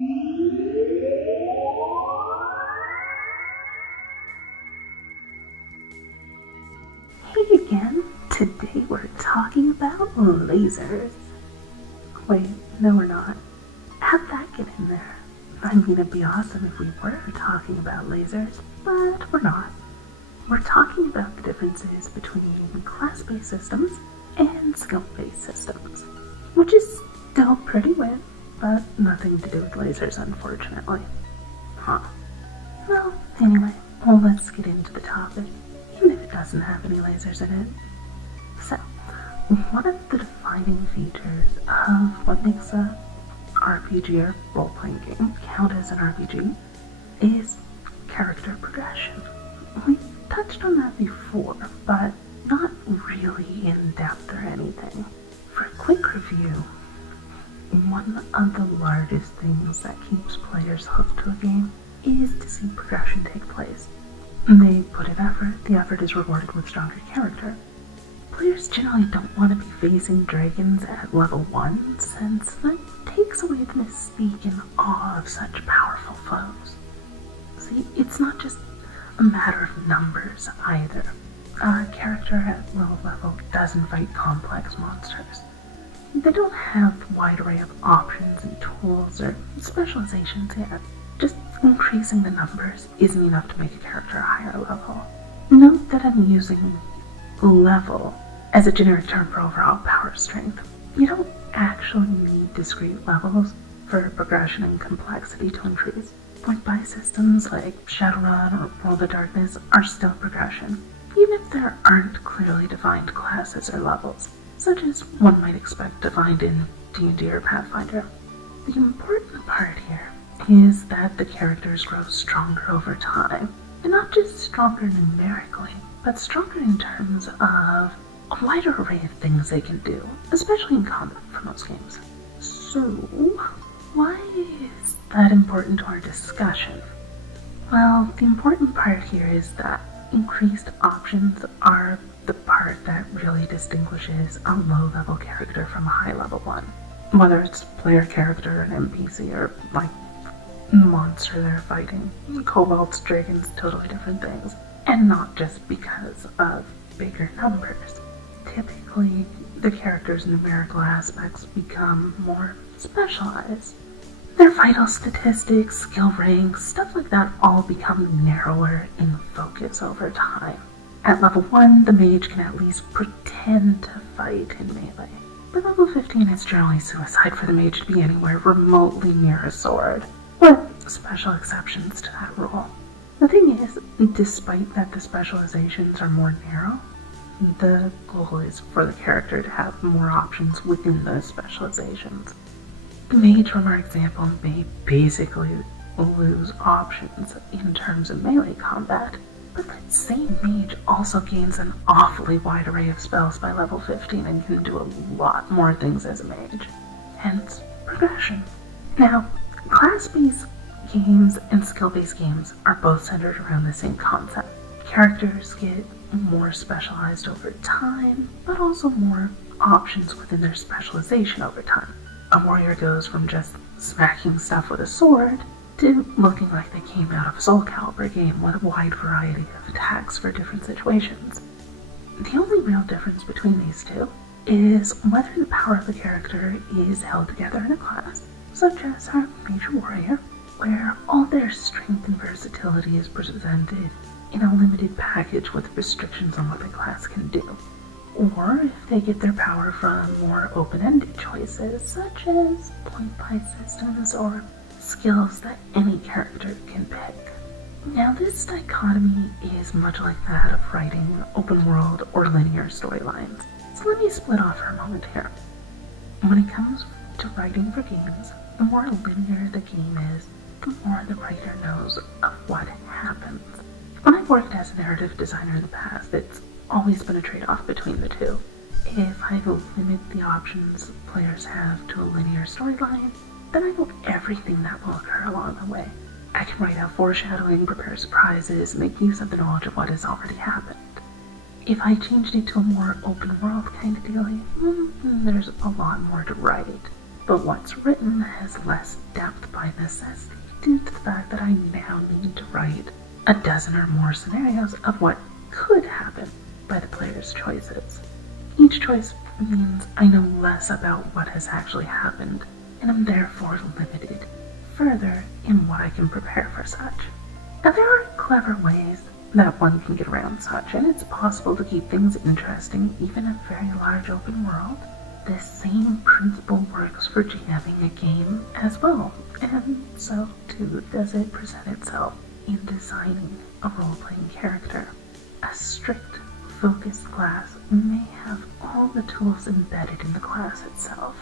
Hey again! Today we're talking about lasers. Wait, no we're not. How'd that get in there? I mean, it'd be awesome if we were talking about lasers, but we're not. We're talking about the differences between class-based systems and skill-based systems, which is still pretty weird, but nothing to do with lasers, unfortunately. Huh. Well, anyway, let's get into the topic, even if it doesn't have any lasers in it. So, one of the defining features of what makes a RPG or role-playing game count as an RPG is character progression. We touched on that before, but not really in depth or anything. For a quick review, one of the largest things that keeps players hooked to a game is to see progression take place. They put in effort, the effort is rewarded with stronger character. Players generally don't want to be facing dragons at level 1, since that takes away the mystique and awe of such powerful foes. See, it's not just a matter of numbers either. A character at low level doesn't fight complex monsters. They don't have a wide array of options and tools or specializations yet. Just increasing the numbers isn't enough to make a character a higher level. Note that I'm using level as a generic term for overall power strength. You don't actually need discrete levels for progression and complexity to increase. Point-buy systems like Shadowrun or World of Darkness are still progression, even if there aren't clearly defined classes or levels, such as one might expect to find in D&D or Pathfinder. The important part here is that the characters grow stronger over time, and not just stronger numerically, but stronger in terms of a wider array of things they can do, especially in combat for most games. So, why is that important to our discussion? Well, the important part here is that increased options are the part that really distinguishes a low-level character from a high-level one. Whether it's player character, an NPC, or like monster they're fighting. Kobolds, dragons, totally different things. And not just because of bigger numbers. Typically, the character's numerical aspects become more specialized. Their vital statistics, skill ranks, stuff like that all become narrower in focus over time. At level 1, the mage can at least pretend to fight in melee. By level 15, it's generally suicide for the mage to be anywhere remotely near a sword, with special exceptions to that rule. The thing is, despite that the specializations are more narrow, the goal is for the character to have more options within those specializations. The mage from our example may basically lose options in terms of melee combat, but that same mage also gains an awfully wide array of spells by level 15 and can do a lot more things as a mage. Hence, progression. Now, class-based games and skill-based games are both centered around the same concept. Characters get more specialized over time, but also more options within their specialization over time. A warrior goes from just smacking stuff with a sword to looking like they came out of a Soul Calibur game with a wide variety of attacks for different situations. The only real difference between these two is whether the power of the character is held together in a class, such as our Major Warrior, where all their strength and versatility is presented in a limited package with restrictions on what the class can do, or if they get their power from more open-ended choices, such as point-buy systems or skills that any character can pick. Now, this dichotomy is much like that of writing open-world or linear storylines, so let me split off for a moment here. When it comes to writing for games, the more linear the game is, the more the writer knows of what happens. When I've worked as a narrative designer in the past, it's always been a trade-off between the two. If I limit the options players have to a linear storyline, then I know everything that will occur along the way. I can write out foreshadowing, prepare surprises, make use of the knowledge of what has already happened. If I changed it to a more open world kind of deal, there's a lot more to write. but what's written has less depth by necessity due to the fact that I now need to write a dozen or more scenarios of what could happen by the player's choices. Each choice means I know less about what has actually happened, and am therefore limited further in what I can prepare for such. Now there are clever ways that one can get around such, and it's possible to keep things interesting even in a very large open world. This same principle works for GMing a game as well, and so too does it present itself in designing a role-playing character. A strict, focused class may have all the tools embedded in the class itself.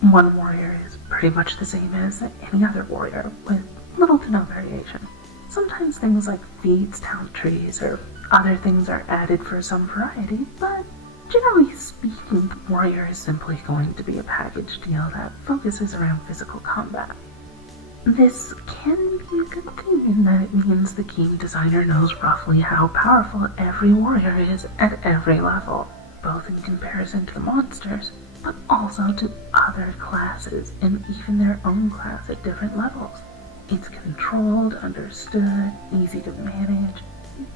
One warrior is pretty much the same as any other warrior, with little to no variation. Sometimes things like feats, talent trees, or other things are added for some variety, but generally speaking, the warrior is simply going to be a package deal that focuses around physical combat. This can be a good thing in that it means the game designer knows roughly how powerful every warrior is at every level, both in comparison to the monsters, but also to other classes and even their own class at different levels. It's controlled, understood, easy to manage.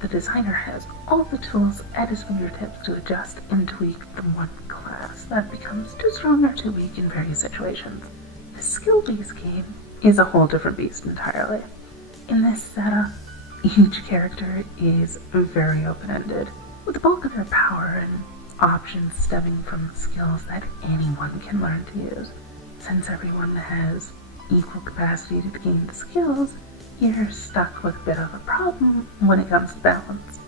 The designer has all the tools at his fingertips to adjust and tweak the one class that becomes too strong or too weak in various situations. The skill-based game is a whole different beast entirely. In this setup, each character is very open-ended, with the bulk of their power and options stemming from skills that anyone can learn to use. Since everyone has equal capacity to gain the skills, you're stuck with a bit of a problem when it comes to balance.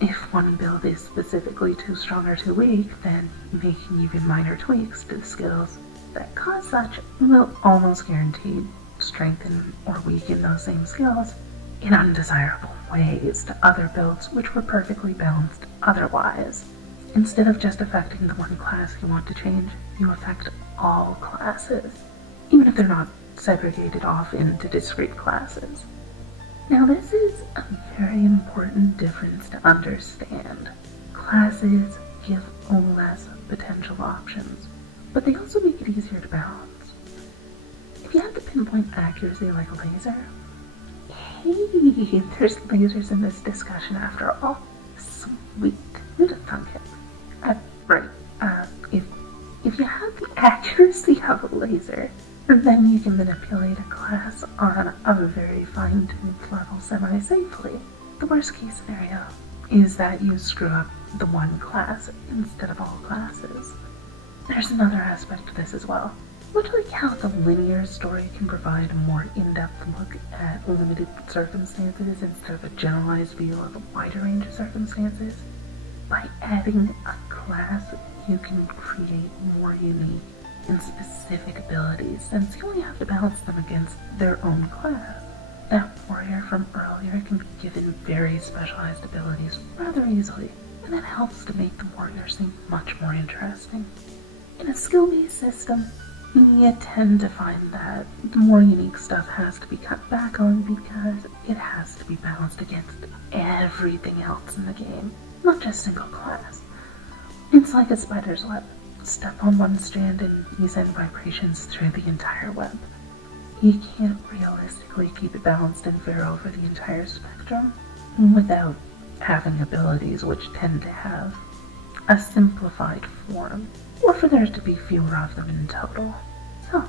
If one build is specifically too strong or too weak, then making even minor tweaks to the skills that cause such will almost guarantee strengthen or weaken those same skills in undesirable ways to other builds which were perfectly balanced otherwise. Instead of just affecting the one class you want to change, you affect all classes, even if they're not segregated off into discrete classes. Now this is a very important difference to understand. Classes give less potential options, but they also make it easier to balance. If you have the pinpoint accuracy like a laser, hey, there's lasers in this discussion after all. Sweet, who'd have thunk it? Right, if you have the accuracy of a laser, then you can manipulate a class on a very fine-tuned level semi-safely. The worst case scenario is that you screw up the one class instead of all classes. There's another aspect to this as well. Much like how the linear story can provide a more in-depth look at limited circumstances instead of a generalized view of a wider range of circumstances, by adding a class, you can create more unique and specific abilities, since you only have to balance them against their own class. That warrior from earlier can be given very specialized abilities rather easily, and that helps to make the warrior seem much more interesting. In a skill-based system, you tend to find that the more unique stuff has to be cut back on because it has to be balanced against everything else in the game, not just single class. It's like a spider's web. Step on one strand and you send vibrations through the entire web. You can't realistically keep it balanced and fair over the entire spectrum without having abilities which tend to have a simplified form, or for there to be fewer of them in total. So,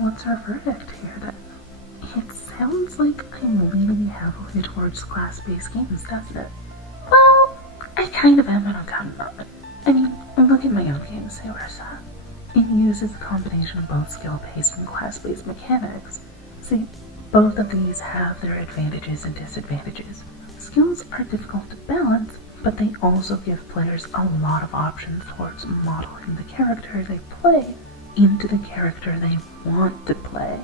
what's our verdict here then? It sounds like I'm leaning heavily towards class-based games, doesn't it? Well, I kind of am and I'm kind of not. I mean, look at my own game, Saorsa. It uses a combination of both skill-based and class-based mechanics. See, both of these have their advantages and disadvantages. Skills are difficult to balance, but they also give players a lot of options towards modeling the character they play into the character they want to play.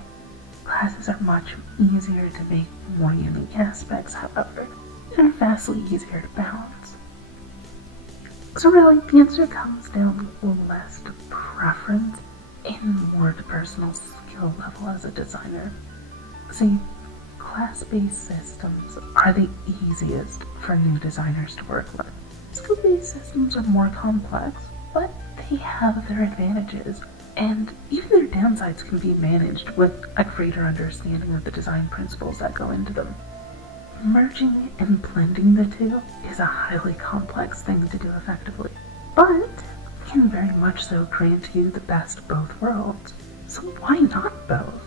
Classes are much easier to make more unique aspects, however, and are vastly easier to balance. So really, the answer comes down less to preference and more to personal skill level as a designer. See, class-based systems are the easiest for new designers to work with. Skill-based systems are more complex, but they have their advantages and even their downsides can be managed with a greater understanding of the design principles that go into them. Merging and blending the two is a highly complex thing to do effectively, but can very much so grant you the best of both worlds. So why not both?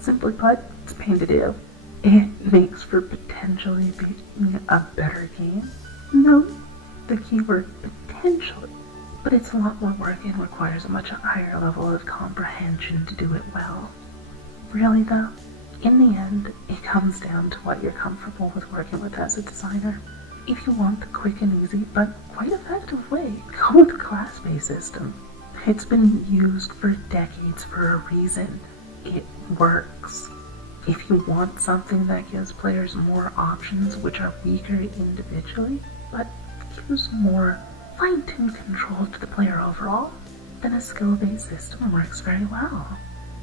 Simply put, it's pain to do. It makes for potentially being a better game. No, the keyword potentially, but it's a lot more work and requires a much higher level of comprehension to do it well. Really though, in the end, it comes down to what you're comfortable with working with as a designer. If you want the quick and easy, but quite effective way, go with the class-based system. It's been used for decades for a reason. It works. If you want something that gives players more options which are weaker individually, but gives more fine-tuned control to the player overall, then a skill-based system works very well.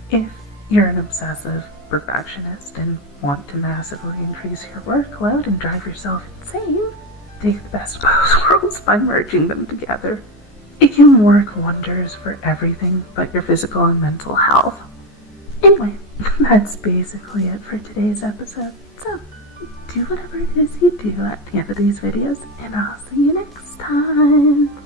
If you're an obsessive perfectionist and want to massively increase your workload and drive yourself insane, take the best of both worlds by merging them together. It can work wonders for everything but your physical and mental health. Anyway, that's basically it for today's episode. So, do whatever it is you do at the end of these videos, and I'll see you next time.